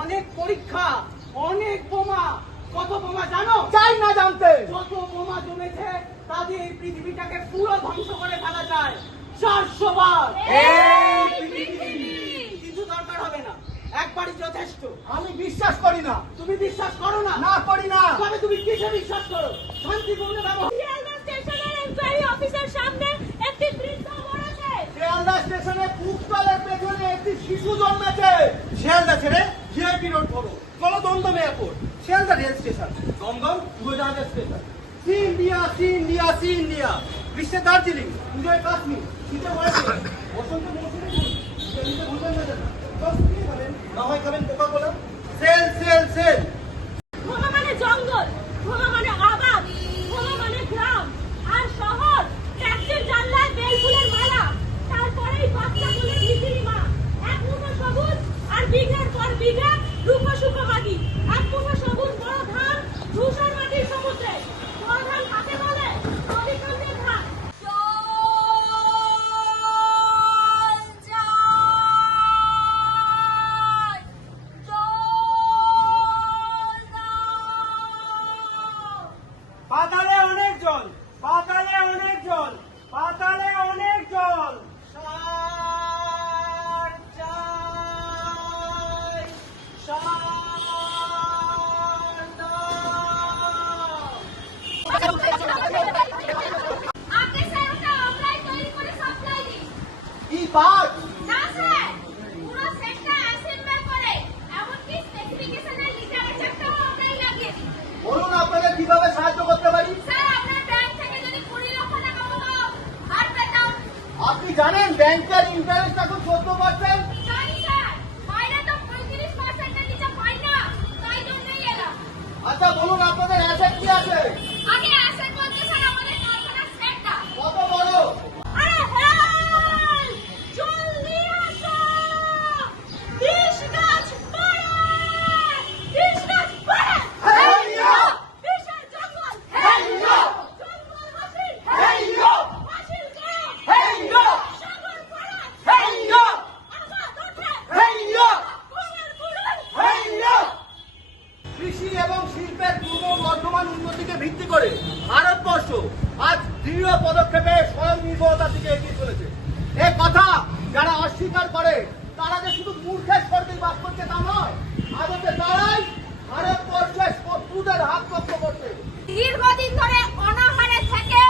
অনেক পরীক্ষা, অনেক বোমা। কত বোমা জানো? চাই না জানতে। যত বোমা জমেছে তাদের এই পৃথিবীটাকে পুরো ধ্বংস করে ফেলা যায় 400 বার। কিছু দরকার হবে না, একবারই যথেষ্ট। আমি বিশ্বাস করি না। তুমি বিশ্বাস করো না? না করি না। তবে তুমি কিসে বিশ্বাস করো? শান্তিপূর্ণ ব্যবহার। শিয়ালদা স্টেশনের এনকোয়ারি অফিসের সামনে একটি বৃদ্ধ মরেছে। শিয়ালদা স্টেশনে বুকতলের পেছনে একটি শিশু জন্মেছে। শিয়ালদা ছেড়ে জিআইটি রোড ধরো, চলো Dumdum airport. Sealdah rail station, Dumdum উড়োজাহাজ station. See India, see India, see India. গ্রীষ্মে দার্জিলিং, পুজোয় কাশ্মীর, শীতে ময়ূর, বসন্তে মৌসুমী ফুল। শীতে ভুলবেন না যেন। না হয় খাবেন কোকা-কোলা। Sale sale sale. ভোলা মানে জঙ্গল, ভোলা মানে আবাদ, ভোলা মানে গ্রাম আর শহর। ট্যাক্সির জানলায় বেল ফুলের মালা, তারপরেই বাচ্চা ফুলের মিষ্টি মা। এক মুঠো সবুজ আর বিঘার পর বিঘা রূপো শুকো মাটি। এক মুঠো সবুজ বড় ধান ধূসর মাটির সমুদ্রে। বড় ধান কাকে বলে? নদীকান্তের ধান। পাতালে অনেক জল, পাতালে অনেক জল, পাতালে অনেক জল। সার চাই, সার দাও। আগে স্যার ওটা আমরাই তৈরি করে সাপ্লাই দিই। কি বাত? না স্যার, পুরো সেটটা অ্যাসেম্বল করে এমনকি স্পেসিফিকেশনের লিটারেচারটাও আমরাই লাগিয়ে দিই। বলুন আপনাদের কিভাবে সাহায্য করতে পারি? স্যার আপনার ব্যাংক থেকে যদি 20 লক্ষ টাকা মতো ধার পেতাম। আপনি জানেন ব্যাংকের ইন্টারেস্ট এখন 14%। জানি স্যার, বাইরে তো 35% এর নিচে পাই না, তাই জন্যই এলাম। আচ্ছা বলুন আপনাদের অ্যাসেট কি আছে? আগে অ্যাসেট বলতে স্যার আমাদের কারখানার সেটটা। কত বড়? আরে হেল! জলদি আসো! 20 গাছ বাড়ে! 20 গাছ বাড়ে! হেইয়া! বিশাল জঙ্গল! হেইয়া! জঙ্গল হাসিল! হেইয়া! হাসিল গাছ! হেইয়া! সাগর পাড়া! হেইয়া! আবাদ ওঠে! হেইয়া! ফুলের ফুলুল! হেইয়া! কৃষি এবং শিল্পের ক্রমবর্ধমান উন্নতিকে ভিত্তি করে ভারতবর্ষ আজ দৃঢ় পদক্ষেপে স্বয়ংনির্ভরতার দিকে এগিয়ে চলেছে। এ কথা যারা অস্বীকার করে তারা যে শুধু মূর্খের স্বর্গে বাস করছে তা নয়, আজ হচ্ছে তারাই ভারতবর্ষের শত্রুদের হাত রক্ষা করছে। দীর্ঘদিন ধরে অনাহারে থেকে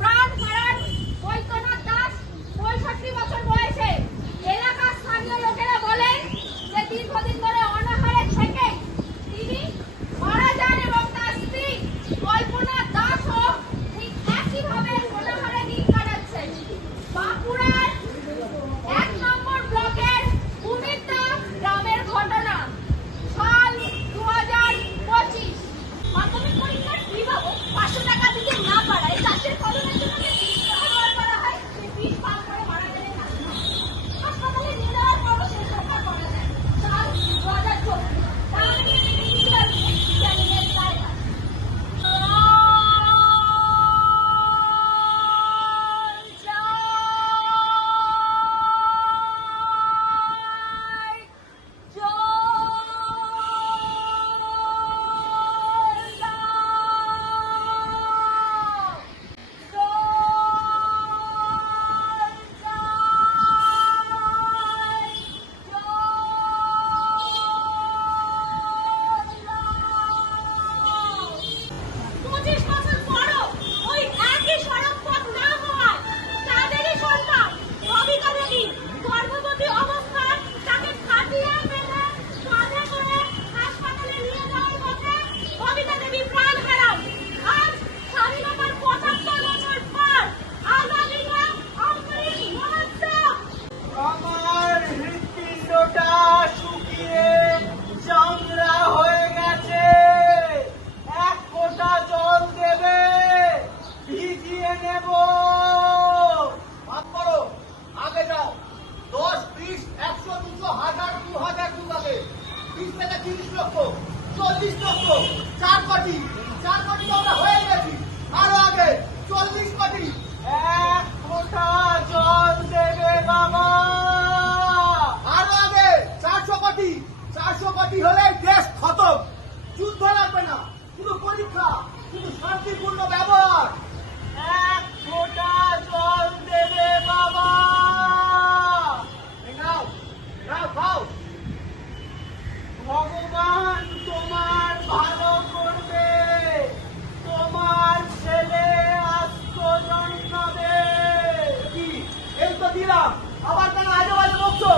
প্রাণ হারান বৈদ্যনাথ দাস 65 বছর বয়সে। এলাকার স্থানীয় লোকেরা বলেন যে দীর্ঘদিন ধরে অনাহারে থেকে তিনি মারা যান এবং তার স্ত্রী কল্পনা দাসও ঠিক একইভাবে অনাহারে দিন কাটাচ্ছেন। বাঁকুড়ার 1 নম্বর ব্লকের কুমিরদা গ্রামের ঘটনা। সাল 2025। মাধ্যমিক পরীক্ষার ফি বাবদ 500 টাকা দিতে না পারায় চাষের ফলনের জন্য যে 30 টাকা ব্যবহার করা হয়, সেই ফি পার করে মারা গেলেন হাসপাতালে নিয়ে যাওয়ার পরও শেষ রক্ষা করা যায়। সাল 2024। তাহলে কি এটা কিছু আছে? জানিয়ে যায় না। আমার হৃৎপিণ্ডটা শুকিয়ে চামড়া হয়ে গেছে। এক ফোঁটা জল দেবে, ভিজিয়ে নেব। ভাগ করো, আগে যাও। 10, 20, 100, 200, 1000, 2000 দুবাগে 20 থেকে 30 লক্ষ, 40 লক্ষ, 4 কোটি। 4 কোটি তো আমরা হয়ে গেছি। আরো আগে 40 কোটি। এক ফোঁটা জল দেবে বাবা। আরো আগে 400 কোটি, 400 ধ্বংসকটি হলে দেশ খতম। যুদ্ধ লাগবে না, শুধু পরীক্ষা, শুধু শান্তিপূর্ণ ব্যবহার। এক ফোঁটা জল দেবে বাবা। এই নাও, নাও, খাও। ভগবান তোমার ভালো করবে, তোমার ছেলে আস্ত জন্মাবে। কি এই তো দিলাম, আবার কেন আজে বাজে বকছো?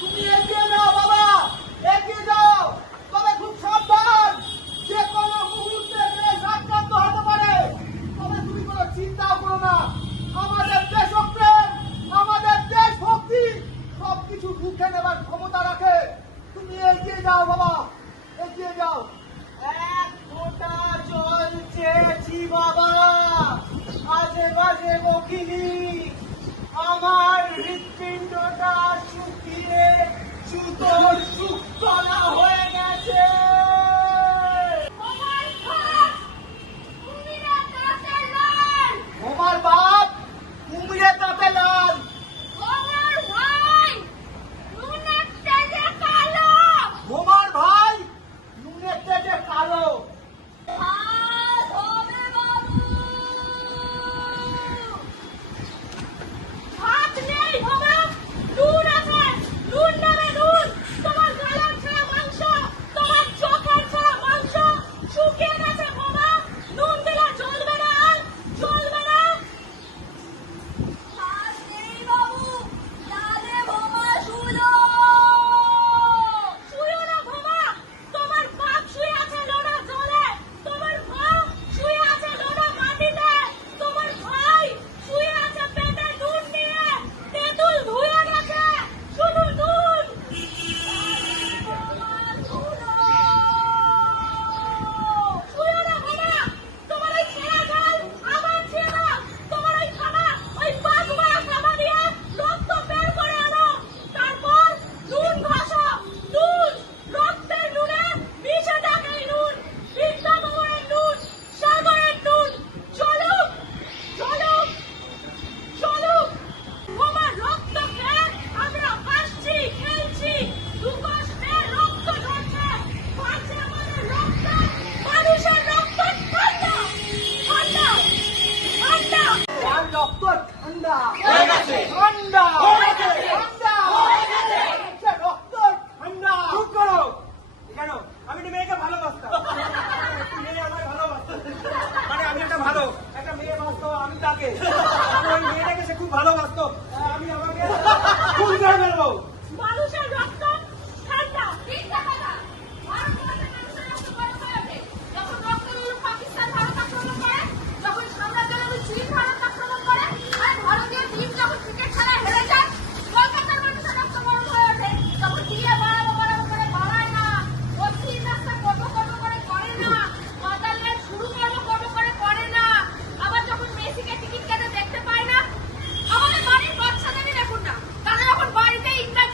তুমি এগিয়ে যাও বাবা, এগিয়ে যাও, তবে খুব সাবধান, যে কোনো মুহূর্তে দেশ আক্রান্ত হতে পারে। তবে তুমি কোনো চিন্তাও করো না, আমাদের দেশপ্রেম, আমাদের দেশভক্তি সবকিছু রুখে নেবার ক্ষমতা রাখে। তুমি এগিয়ে যাও বাবা, এগিয়ে যাও। এক ফোঁটা জল চেয়েছি বাবা, আজে বাজে বকিনি। আমার হৃৎপিণ্ডটা শুকিয়ে জুতোর শুকতলা হয়ে গেছে। আমার ঘর কুমিরে দাঁতে লাল, তোমার বাপ কুমিরে তাতে লাল, আমার ভাই নুনের তেজে কালো। তোমার ভাই নুনের তেজে কালো। হাত হবে বাবু, হাত নেই বাবা, নুন আছে, নুন নেবে নুন। তোমার গলার ছাড়া মাংস, তোমার চোখের ছাড়া মাংস শুকিয়ে গেছে বাবা, নুন দিলে চলবে না, আর চলবে না। হাত নেই বাবু, তাহলে বাবা শুলো। শুয়ো না বাবা, তোমার বাপ শুয়ে আছে লোনা জলে, তোমার মা শুয়ে আছে লোনা মাটিতে, তোমার ভাই শুয়ে আছে পেটে নুন দিয়ে, তেঁতুল ধুয়ে গেছে, শুধু নুন। বাবা শুলো। শুয়ো না বাবা, তোমার ওই ছেঁড়া গাল আবার ছেড়ে দাও, তোমার ওই খানা, ওই পাতলা খানা দিয়ে রক্ত বের করে আনো, তারপর নুন ঘষো, নুন, রক্তের নুনে মিশে থাকে এই নুন, বিদ্যানগরের নুন, সাগরের নুন, চলুক, চলুক, চলুক। তোমার রক্ত খেয়ে আমরা হাসছি, খেলছি, দুকষ্টে রক্ত ঝরছে, বাঁচে আমাদের রক্ত, মানুষের রক্ত ঠান্ডা, ঠান্ডা, ঠান্ডা। যার রক্ত ঠান্ডা হয়ে গেছে। ঠান্ডা হয়ে গেছে। ঠান্ডা হয়ে গেছে। সে রক্ত ঠান্ডা। চুপ করো। কেন? আমি একটা মেয়েকে ভালোবাসতাম। মেয়ে আমায় ভালোবাসতো। মানে আমি একটা মেয়ে বাসতো, আমি তাকে। আমি ওই মেয়েটাকে সে খুব ভালোবাসতো। আমি আমাকে খুন করে ফেলবো। মানুষের রক্ত ঠান্ডা, মিথ্যা কথা। ভারতবর্ষে মানুষের রক্ত গরম হয়ে ওঠে যখন রক্তগুলো পাকিস্তান ভারত আক্রমণ করে, যখন সাম্রাজ্যবাদী চীন ভারত আক্রমণ করে, আর ভারতীয় টিম যখন ক্রিকেট খেলায় হেরে যায়। কলকাতার মানুষের রক্ত গরম হয়ে ওঠে যখন দিয়ে বাড়াবো বাড়াবো করে বাড়ায় না, পশ্চিম রাস্তা কর্ম কর্ম করে করে না, মাতালের শুরু কর্ম কর্ম করে করে না, আবার যখন মেসিকে টিকিট কেটে দেখতে পায় না। আমাদের বাড়ির বাচ্চাদেরই দেখুন না, তারা যখন বাড়িতে ইংরেজি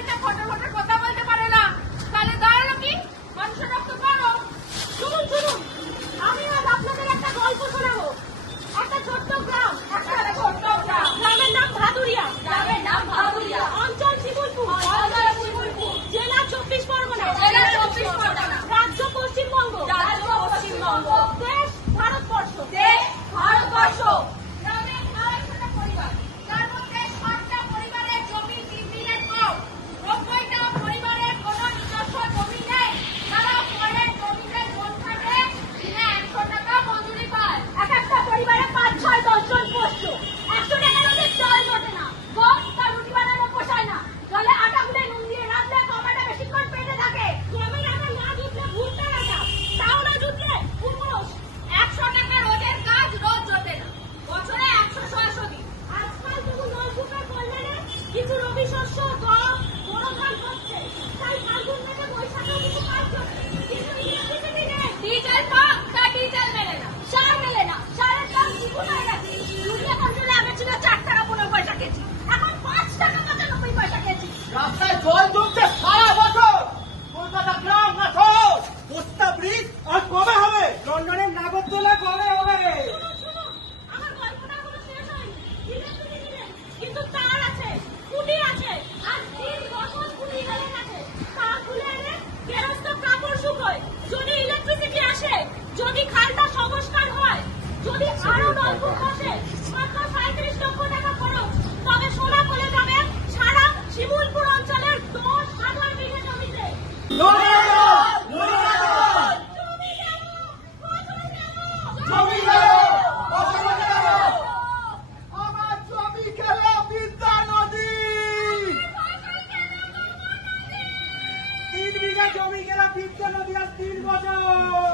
জমি গেলা বিজ্ঞান নদী আর 3 বছর।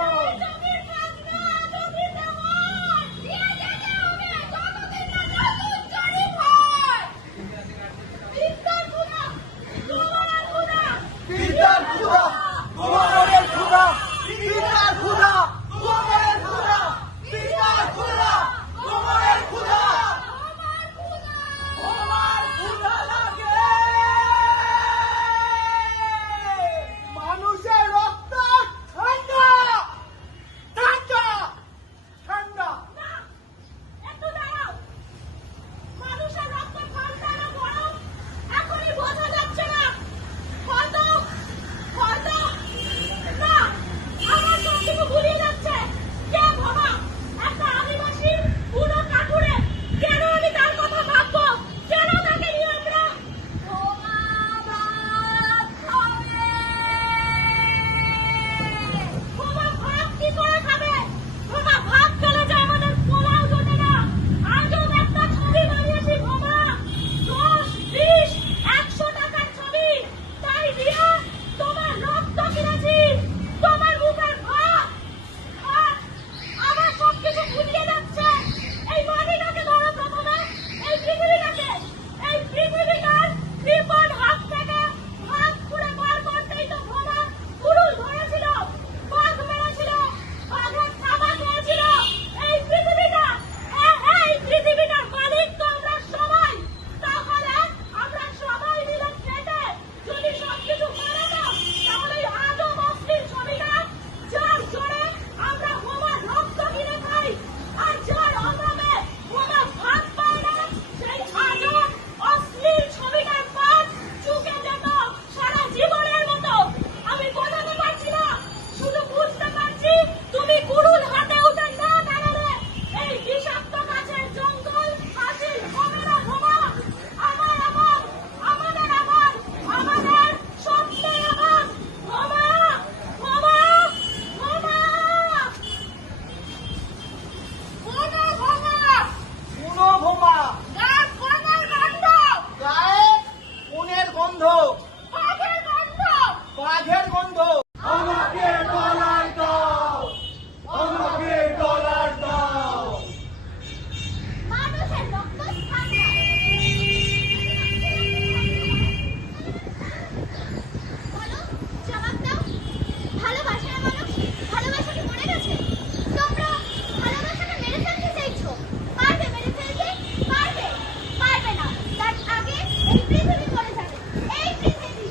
সেই জমির খাজনা আজও দিতে হয়। দিয়ে যেতে হবে যতদিন না নতুন জরিপ হয়। বিদ্যার ক্ষুধা, তোমার ক্ষুধা, বিদ্যার ক্ষুধা, তোমাদের ক্ষুধা, বিদ্যার ক্ষুধা, তোমাদের ক্ষুধা, বিদ্যার ক্ষুধা, তোমাদের ক্ষুধা, আমার ক্ষুধা। তোমার ক্ষুধা লাগে। মানুষের রক্ত ঠান্ডা, ঠান্ডা, ঠান্ডা। না, একটু দাঁড়াও। মানুষের রক্ত ঠান্ডা না গরম এখনই বোঝা যাচ্ছে না। হয়তো না, আমার সবকিছু ভুলিয়ে যাচ্ছে। কে ভাবা একটা আদিবাসী বুড়ো কাঠুরে, কেন আমি তার কথা ভাববো? কেন তাকে নিয়ে আমরা বোমা ভাত খাবে? বোমা ভাত কি করে খাবে? বোমা ভাত খেলে যে আমাদের পোলাও জোটে না। আজও একটা ছবি বানিয়েছি বোমা, 10, 20, 100 টাকার ছবি। তাই দিয়ে তোমার রক্ত কিনেছি, তোমার মুখের ভাত। আর আমার সবকিছু ভুলিয়ে যাচ্ছে। এই মাটিটাকে ধরো প্রথমে, এই পৃথিবীটাকে। এই পৃথিবীটার বিপদ হাত থেকে হাত খুলে বার করতেই তো ভোমা কুড়ুল ধরেছিল, বাঘ মেরেছিল, বাঘের থাবা খেয়েছিল। এই পৃথিবীটা, এই পৃথিবীটার মালিক তো আমরা সবাই। তাহলে আমরা সবাই মিলে খেটে যদি সবকিছু বানাতাম, তাহলে এই আজব অশ্লীল ছবিটা, যার জোরে আমরা বোমার রক্ত কিনে খাই আর যার অভাবে বোমা ভাত পায় না, সেই আজব অশ্লীল ছবিটার পাত চুকে যেত সারা জীবনের মতো। আমি বোঝাতে পারছি না, শুধু বুঝতে পারছি তুমি কুড়ুল হাতে উঠে না দাঁড়ালে এই বিষাক্ত গাছের জঙ্গল হাসিল হবে না বোমা। আমাদের সবটাই আমার বোমা, বোমা, বোমা, বোমা, বোমা, কোনো বোমা, গাছ বোমার গন্ধ, গায়ে খুনের গন্ধ, বাঘের গন্ধ। বাঘের গন্ধ। আমাকে ডলার দাও, আমাকে ডলার দাও। মানুষের রক্ত ঠান্ডা। বলো, জবাব দাও। ভালোবাসে না মানুষ? ভালোবাসা কি মরে গেছে? তোমরা ভালোবাসাটা মেরে ফেলতে চাইছো। পারবে মেরে ফেলতে? পারবে না। তার আগে এই পৃথিবী মরে যাবে। এই পৃথিবী।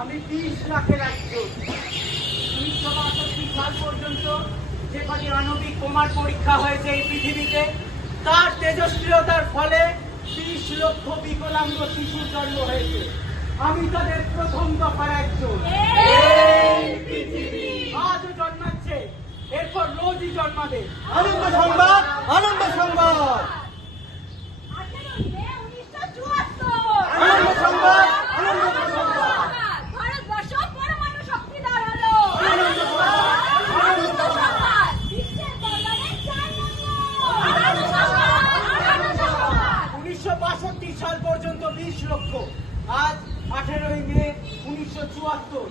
আমি 20 লাখের একজন। 1962 সাল পর্যন্ত যে কটি আণবিক বোমার পরীক্ষা হয়েছে এই পৃথিবীতে, তার তেজস্ক্রিয়তার ফলে 20 লক্ষ বিকলাঙ্গ শিশুর জন্ম হয়েছে। আমি তাদের প্রথম দফার একজন। আজও জন্মাচ্ছে, এরপর রোজই জন্মাবে। আনন্দ সংবাদ, আনন্দ সংবাদ, 18 মে 1974। আনন্দ সংবাদ, আনন্দ সংবাদ। ভারতবর্ষ পরমাণু শক্তিধর হলো। আনন্দ সংবাদ, আনন্দ সংবাদ। বিশ্বের দরবারে 4 নম্বর। আনন্দ সংবাদ, আনন্দ সংবাদ। 1962 সাল পর্যন্ত 20 লক্ষ, আজ 18 মে 1974